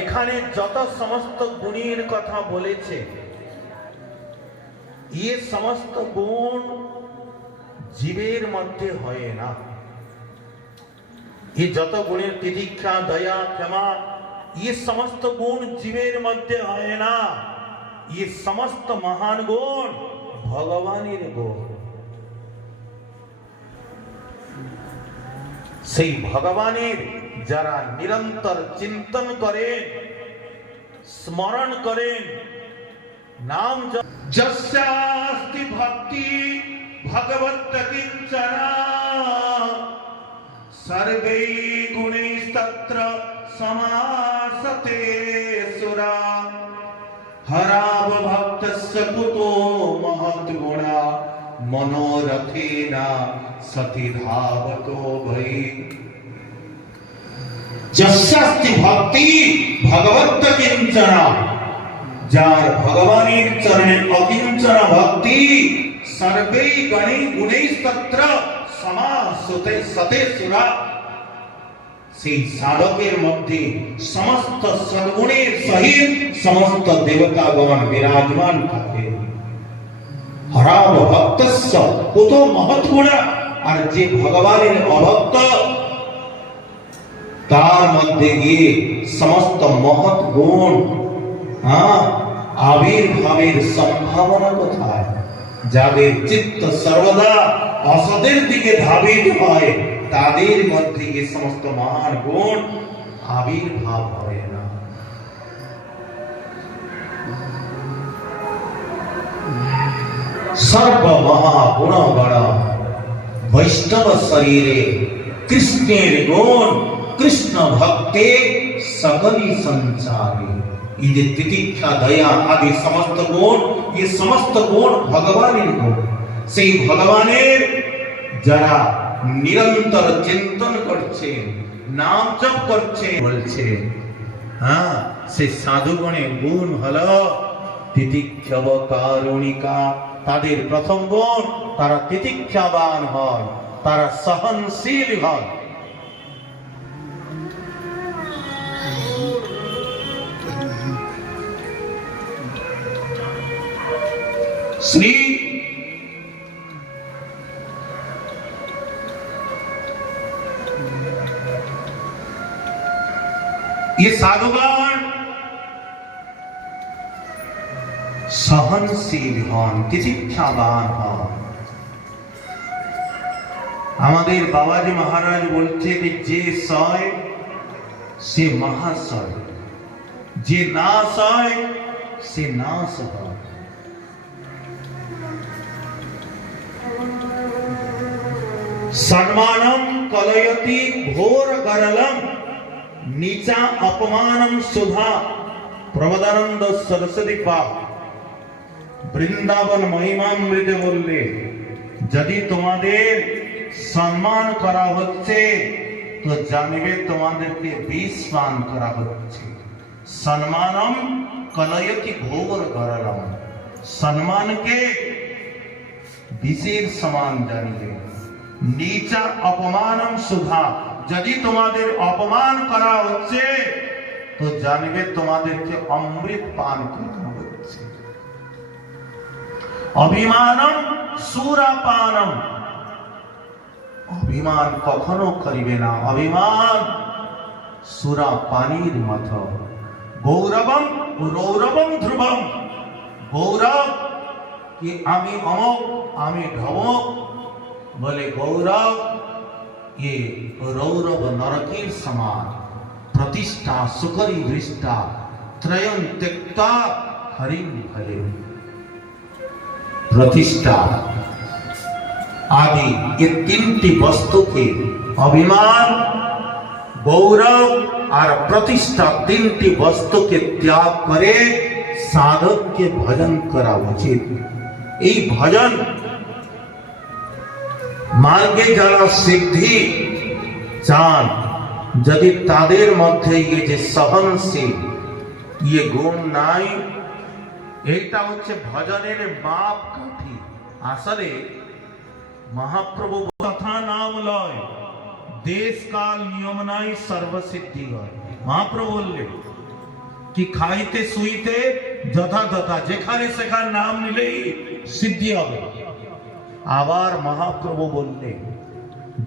এখানে যত সমস্ত গুণের কথা বলেছে, ये समस्त गुण জীবের মধ্যে হয় না। ये যত গুণের তিতিক্ষা, দয়া, ক্ষমা, ये समस्त गुण জীবের মধ্যে হয় না। ये समस्त महान गुण ভগবানের গুণ। সেই ভগবানের যারা নিরন্তর চিন্তন করেন, স্মরণ করেন, नाम जस्यास्ति भक्ति भगवत किंचना सर्वे गुणैस्तत्र समासते सुरा हराव भक्तस्य कुतो महद्गुणा मनोरथेना सति धावतो भई। जस्यास्ति भक्ति भगवत किंचना, जार भगवानेर चरणे अकिंचन भक्ति सर्वे गणे गुणैस्तत्र समासते सते सुरा। সেই সাধকের মধ্যে সমস্ত সদ্গুণের সহিত সমস্ত দেবতাগণ বিরাজমান থাকে। হরাব ভক্তস্য কুতো মহৎগুণা, আর যে ভগবানের অভক্ত তার মধ্যে গিয়ে সমস্ত মহৎ গুণ আবির্ভাবের সম্ভাবনা কোথায়? যাদের চিত্ত সর্বদা অসদের দিকে ধাবিত হয় তাদের মধ্যে এই সমস্ত মহান গুণ আবির্ভাব হয় না। সর্ব মহাগুণগণ বৈষ্ণব শরীরে কৃষ্ণের গুণ, কৃষ্ণ ভক্তে সকলি संचारे। ये जो तितिक्षा, दया आदि समस्त गुण, ये समस्त गुण भगवानेर गुण। সেই ভগবানের যারা নিরন্তর চিন্তন করছে, নাম জপ করছে, বলছে সেই সাধুগণের গুণ হলো তিতিক্ষব কারুণিকা। তাদের প্রথম গুণ, তারা তিতিক্ষাবান হয়, তারা সহনশীল হয়। श्री ये साधुगण सहनशील हन, तितिक्षावान हन। আমাদের বাবাজি মহারাজ বলছে যে সয় সে মহাশয়, যে না সয় সে নাশ হয়। सम्मानम कलयति घोर गरलम नीचा अपमानम सुधा प्रवदानंद सरस्वती पा বৃন্দাবন মহিমামৃত বললে, যদি তোমাদের সম্মান করা হচ্ছে তো জানবে তোমাদেরকে বিষ পান করা হচ্ছে। সম্মানম কলয়তি ঘোর গরলম, সম্মানকে বিষের সমান জানিবে। नीचा अपमानम सुधा, यदि तुम्हादेर अपमान करा होच्छे तो जानबे तुम्हादेरके अमृत पान करा होच्छे। अभिमानम सुरापानम, अभिमान कखनो करिबे ना, अभिमान सुरापानीर मतो। गौरवम रौरवम ध्रुवम, गौरव कि आमी अमक आमी ढमक बोले गौरव ये रौरव नरकेर समान। प्रतिष्ठा सुकरी दृष्टा त्रयं त्यक्ता हरिं भजे। प्रतिष्ठा आदि ये तीनटी वस्तु के अभिमान, गौरव और प्रतिष्ठा तीनटी वस्तु के त्याग करे साधक के भजन करा उचित। ये भजन मार्गे যারা সিদ্ধি চান, যদি তাদের মধ্যে এই যে সহনশীল ये গুণ নাই, এইটা হচ্ছে ভজনের মাপ কাঠি। আসলে মহাপ্রভু কথা নাম লয়, দেশ কাল নিয়ম নাই, সর্বসিদ্ধি হয়। মহাপ্রভু বললেন কি খাইতে শুইতে যথাযথা যেখানে সেখানে নাম নিলেই সিদ্ধি হবে। আবার মহাপ্রভু বললেন,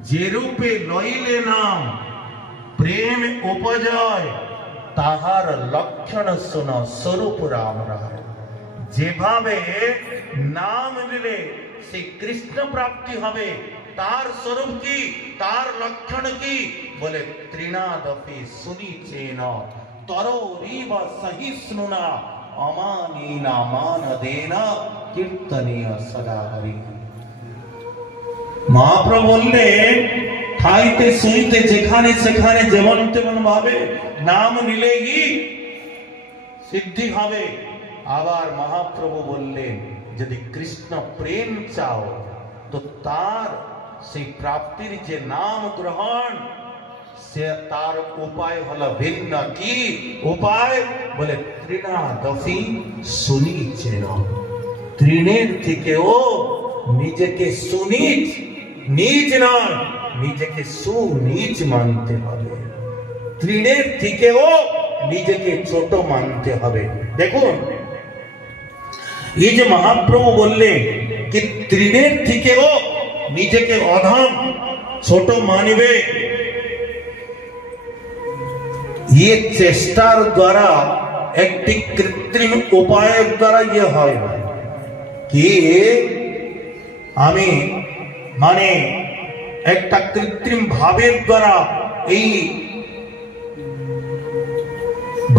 যে রূপে লইলে নাম প্রেম উপজয়, তাহার লক্ষণ শুন স্বরূপ রাম রায়। যেভাবে নাম নিলে সেই কৃষ্ণ প্রাপ্তি হবে, তার স্বরূপ কি, তার লক্ষণ কি? বলে তৃণাদপি সুনিচেন তরোরিব সহিষ্ণুনা অমানেনা মানদেনা কীর্তনীয় সদা হরি। মহাপ্রভু বললেন, খাইতে শুইতে যেখানে সেখানে যেমন তেমন ভাবে নাম নিলেই সিদ্ধি হবে। আবার মহাপ্রভু বললেন, যদি কৃষ্ণ প্রেম চাও তো তার সেই প্রাপ্তির যে নাম গ্রহণ, সে তার উপায় হলো ভিন্ন। কি উপায়? বলে তৃণাদপি সুনিচেন। তৃণের থেকেও নিজেকে সুনীচ, নীচ নয়, নিজেকে সুনীচ মানতে হবে। তৃণের থেকেও নিজেকে ছোট মানতে হবে। দেখুন, এই যে মহাপ্রভু বললেন কি তৃণের থেকেও নিজেকে অধম ছোট মানবে, ये চেষ্টার দ্বারা একটি কৃত্রিম উপায়ের দ্বারা ইয়ে হয় না। কি আমি মানে একটা কৃত্রিম ভাবের দ্বারা এই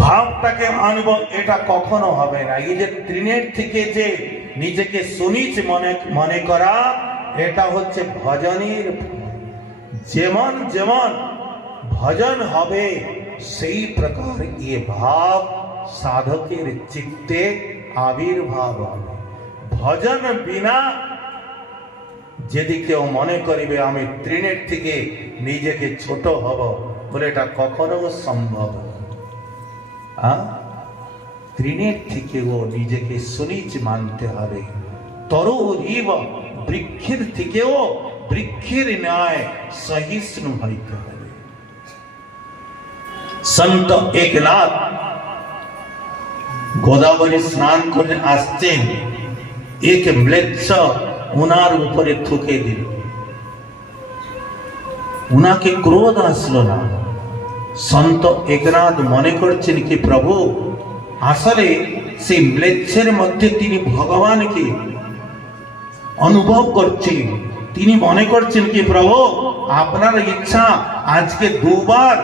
ভাবটাকে আনব, এটা কখনো হবে না। এই যে তৃণের থেকে যে নিজেকে সুনীচ মনে করা, এটা হচ্ছে ভজনের। যেমন যেমন ভজন হবে সেই প্রকার ये ভাব সাধকের চিত্তে আবির্ভাব হবে। ভজন বিনা যদি কেউ মনে করিবে আমি তৃণের থেকে নিজেকে ছোট হব, বলে এটা কখনো সম্ভব না। তৃণের থেকেও নিজেকে সুনীচ মানতে হবে। তরুরিব বৃক্ষের থেকেও বৃক্ষের ন্যায় সহিষ্ণু হইতে হবে। संत एकनाथ गोदावरी स्नान করে আসছেন, এক ম্লেচ্ছ উনার উপরে থুকে দিল। উনাকে ক্রোধ আসলো না। সন্ত একনাথ মনে করছেন কি প্রভু আসলে সেই ম্লেচ্ছের মধ্যে তিনি ভগবানকে অনুভব করছেন। তিনি মনে করছেন কি প্রভু আপনার ইচ্ছা আজকে দুবার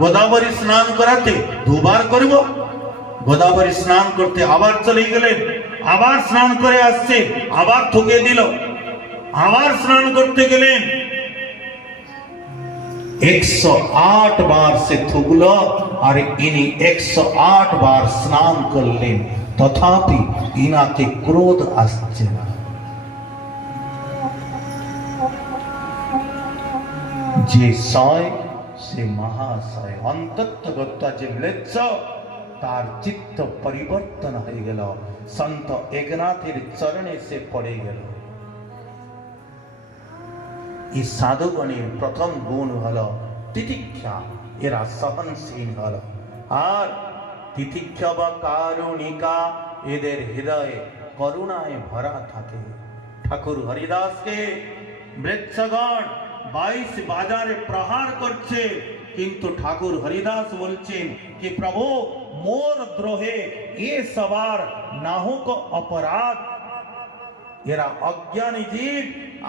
গোদাবরী স্নান করাতে, দুবার করব। গোদাবরী স্নান করতে আবার চলে গেলেন, আবার স্নান করে আসছে, আবার ঠকে দিল, আবার স্নান করতে গেলেন। 108 বার সে থুকলো আর ইনি 108 বার স্নান করলেন, তথাপি ইনাকে ক্রোধ আসছে না। যে সয় সে মহাশয় অন্তত্বগতা যে ম্লেচ্ছ, তার চিত্ত পরিবর্তন হয়ে গেল, সন্ত একনাথের চরণে সে পড়ে গেল। এই সাধুগণের প্রথম গুণ হলো তিতিক্ষা, এরা সহনশীল হলো। আর তিতিক্ষা বা কারুণিকা, এদের হৃদয়ে করুণায় ভরা থাকে। ঠাকুর হরিদাসকে মৃচ্ছগণ 22 বাজারে প্রহার করছে, কিন্তু ঠাকুর হরিদাস বলছেন কি প্রভু মোর দ্রোহে এ সবার নাহুক অপরাধ। এরা অজ্ঞানী জীব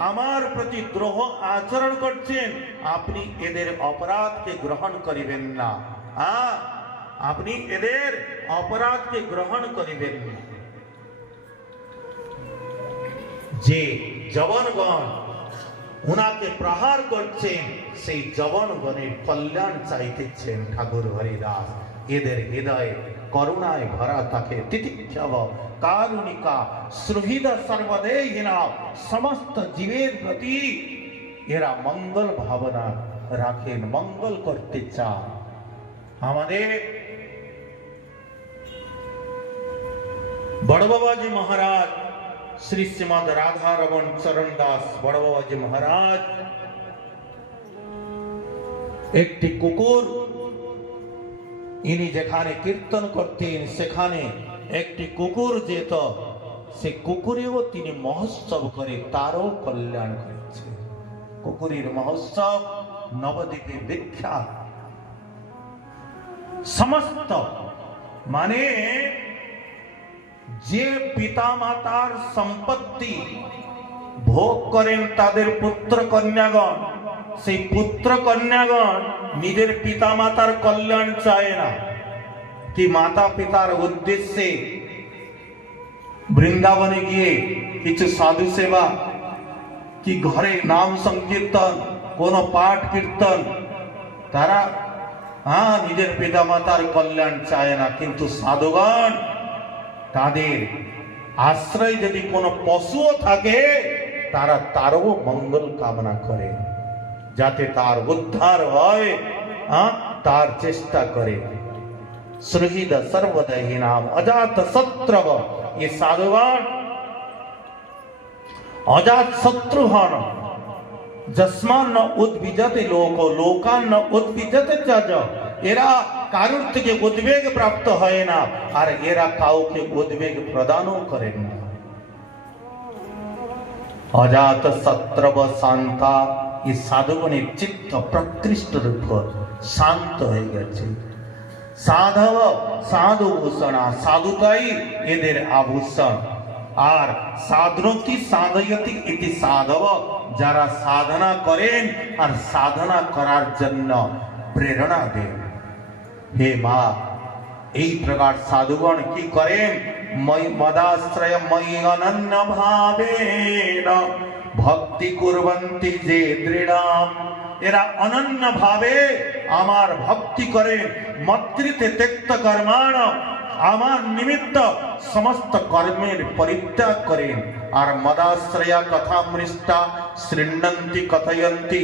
আমার প্রতি দ্রোহ আচরণ করছেন, আপনি এদের অপরাধকে গ্রহণ করিবেন না। আপনি এদের অপরাধকে গ্রহণ করিবেন না। যে জবনগণ উনাকে প্রহার করছেন, সেই জবনগণের কল্যাণ চাইতেছেন ঠাকুর হরিদাস। এদের হৃদয়ে করুণায় ভরা থাকে। তিতিক্ষাব কারুণিকা সুহৃদ সর্বদেহিনা, সমস্ত জীবের প্রতি এরা মঙ্গল ভাবনা রাখেন, মঙ্গল করতে চান। আমাদের বড় বাবাজি মহারাজ শ্রী শ্রীমদ রাধা রমন চরণ দাস বড় বাবাজি মহারাজ একটি কুকুর ইনি যেখানে কীর্তন করতেন সেখানে একটি কুকুর যেত, সে কুকুরেও তিনি মহোৎসব করে তারও কল্যাণ করেছে। কুকুরের মহোৎসব নবদ্বীপে বিখ্যাত। সমস্ত মানে যে পিতা মাতার সম্পত্তি ভোগ করেন তাদের পুত্র কন্যাগণ, সেই পুত্র কন্যাগণ নিজের পিতা মাতার কল্যাণ চায় না, কি মাতা পিতার উদ্দেশ্যে বৃন্দাবনে গিয়ে কিছু সাধু সেবা, কি ঘরে নাম সংকীর্তন, কোন পাঠ কীর্তন, তারা নিজের পিতা মাতার কল্যাণ চায় না। কিন্তু সাধুগণ তাদের আশ্রয় যদি কোনো পশুও থাকে তারা তারও মঙ্গল কামনা করে, যাতে তার উদ্ধার হয়, তার চেষ্টা করে। সৃহিদ সর্বদহি নাম অজাত শত্রুব, ये সাধুগণ অজাত শত্রু হন। যস্মান ন উদ্বিজতে লোক লোকান ন উদ্বিজতে চ, এরা কারুর থেকে উদ্বেগ প্রাপ্ত হয় না, আর এরা কাউকে উদ্বেগ প্রদানও করেন না। অজাত শত্রুব শান্তা, এই সাধুগণের চিত্ত প্রকৃষ্টর উপর শান্ত হয়ে গেছে। সাধব সাধু ভূষণা, সাধুতাই এদের আভূষণ। আর সাধনতি সাধয়তি ইতি সাধব, যারা সাধনা করেন আর সাধনা করার জন্য প্রেরণা দেন। হে মা, এই প্রকার সাধুগণ কি করেন? মদাশ্রয় ময়ি অনন্য ভাবেন ভক্তি কুর্বন্তি যে দৃঢ়াম, এরা অনন্য ভাবে আমার ভক্তি করেন। মত্রিতে ত্যক্ত কর্মাণ, আমার নিমিত্ত সমস্ত কর্মের পরিত্যাগ করেন। আর মদাশ্রয়া কথামৃষ্টা শৃণ্বন্তি কথয়ন্তি,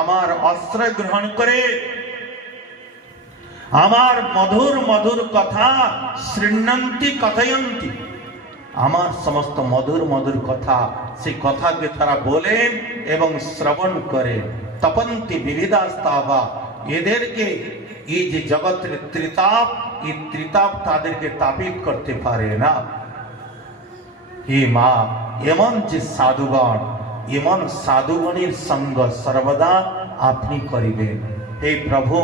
আমার আশ্রয় গ্রহণ করে আমার মধুর মধুর কথা শৃণ্বন্তি কথয়ন্তি, আমার সমস্ত মধুর মধুর কথা, সেই কথাকে তারা বলেন এবং শ্রবণ করেন। তপন্তি বিবিধাস্তাবা, এদেরকে এই যে জগতের ত্রিতাপ, এই ত্রিতাপ তাদেরকে তাপিত করতে পারে না। হে মা, এমন যে সাধুগণ, এমন সাধুগণের সঙ্গ সর্বদা আপনি করিবেন। হে প্রভু,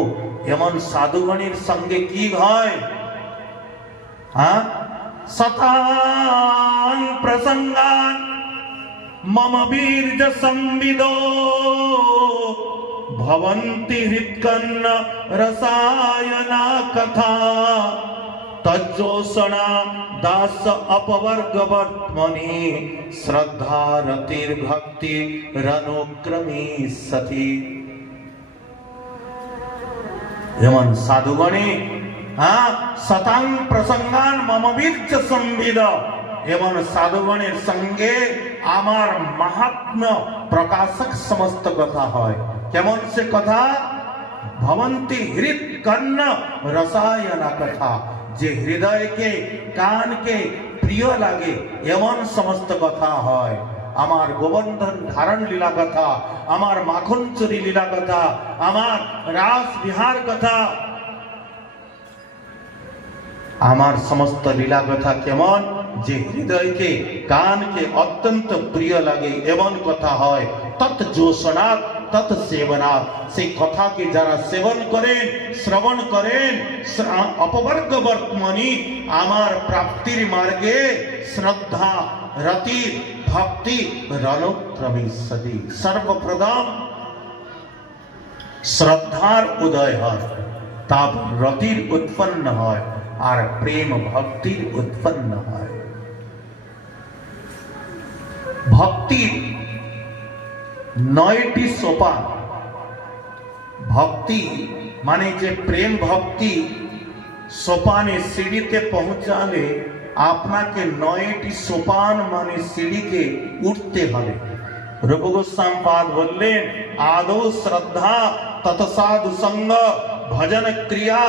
এমন সাধুগণের সঙ্গে কি হয়? সতাং প্রসঙ্গান মম বীর্য সংবিদো ভবন্তি হৃৎকন্ন রসায়না কথা, তজ্জোষণা দাস অপবর্গবর্তমনি শ্রদ্ধা রতির ভক্তি রনুক্রমী সতি। এমন সাধুগণে শতাং প্রসঙ্গান মম বীর্য সংবিদ, এমন সাধুগণের সঙ্গে আমার মাহাত্ম্য প্রকাশক সমস্ত কথা হয়। কেমন সে কথা? ভবন্তি হৃদ কর্ণ রসায়না কথা, যে হৃদয়কে কানকে প্রিয় লাগে এমন সমস্ত কথা হয়। আমার গোবর্ধন ধারণ লীলা কথা, আমার মাখন চুরি লীলা কথা, আমার রাস বিহার কথা, আমার সমস্ত লীলা কথা কেমন? যে হৃদয়কে কানকে অত্যন্ত প্রিয় লাগে এমন কথা হয়। তৎ যোশনাৎ তৎ সেবনাৎ, সেই কথাকে যারা সেবন করেন, শ্রবণ করেন, অপবর্গ বর্তমানি, আমার প্রাপ্তির মার্গে শ্রদ্ধা রতি ভক্তি রণক্রমিষ্যতি, সর্বপ্রথম শ্রদ্ধার উদয় হয়, তারপর রতির উৎপন্ন হয়, আর প্রেম ভক্তির উৎপন্ন হয়। ভক্তির 9টি সোপান। ভক্তি মানে যে প্রেম ভক্তি সোপানে সিঁড়িতে পৌঁছালে আপনাকে 9টি সোপান মানে সিঁড়িকে উঠতে হবে। রূপ গোস্বামী পাদ বললেন, আদৌ শ্রদ্ধা, তত সাধু সঙ্গ, ভজন ক্রিয়া,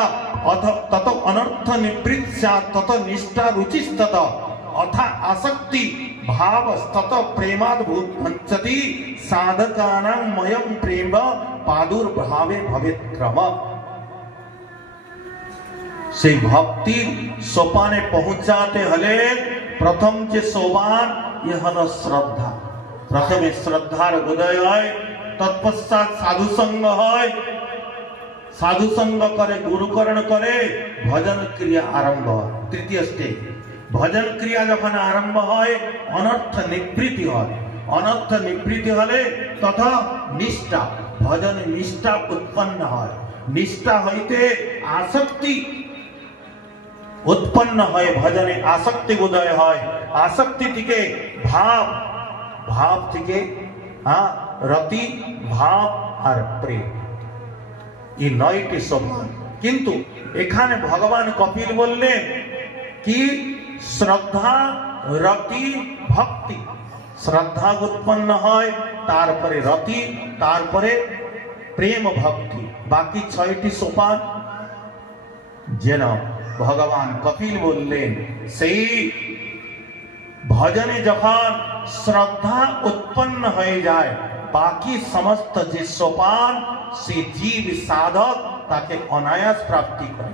তত অনর্থ নিবৃত্তি, তত নিষ্ঠা রুচিস্তত, অথা আসক্তি ভাব তত প্রেমাদ্ভূত ভঞ্চতি, সাধকানাং ময়ং প্রেম পাদুর্ভাবে ভবেৎ ক্রম। সেই ভক্তির সোপানে পৌঁছাতে হলে প্রথম যে সোপান এ হলো শ্রদ্ধা। প্রথমে শ্রদ্ধার উদয় হয়, তৎপশ্চাৎ সাধুসঙ্গ হয়, সাধুসঙ্গ করে গুরুকরণ করে ভজন ক্রিয়া আরম্ভ হয়। তৃতীয় স্টেজ, ভজন ক্রিয়া যখন আরম্ভ হয় অনর্থ নিবৃত্তি হয়। অনর্থ নিবৃত্তি হলে তথা নিষ্ঠা, ভজনে নিষ্ঠা উৎপন্ন হয়। নিষ্ঠা হইতে আসক্তি উৎপন্ন হয়, ভজনে আসক্তি উদয় হয়। আসক্তি থেকে ভাব, ভাব থেকে রতি, ভাব আর প্রেম, এই 9টি সোপান। কিন্তু এখানে ভগবান কপিল বললেন কি শ্রদ্ধা, রতি, ভক্তি। শ্রদ্ধা উৎপন্ন হয়, তারপরে রতি, তারপরে প্রেম ভক্তি। বাকি 6টি সোপান যেন ভগবান কপিল বললেন সেই ভজনে যখন শ্রদ্ধা উৎপন্ন হয়ে যায়, বাকি সমস্ত যে সোপান সে জীব সাধক তাকে অনায়াস প্রাপ্তি করে।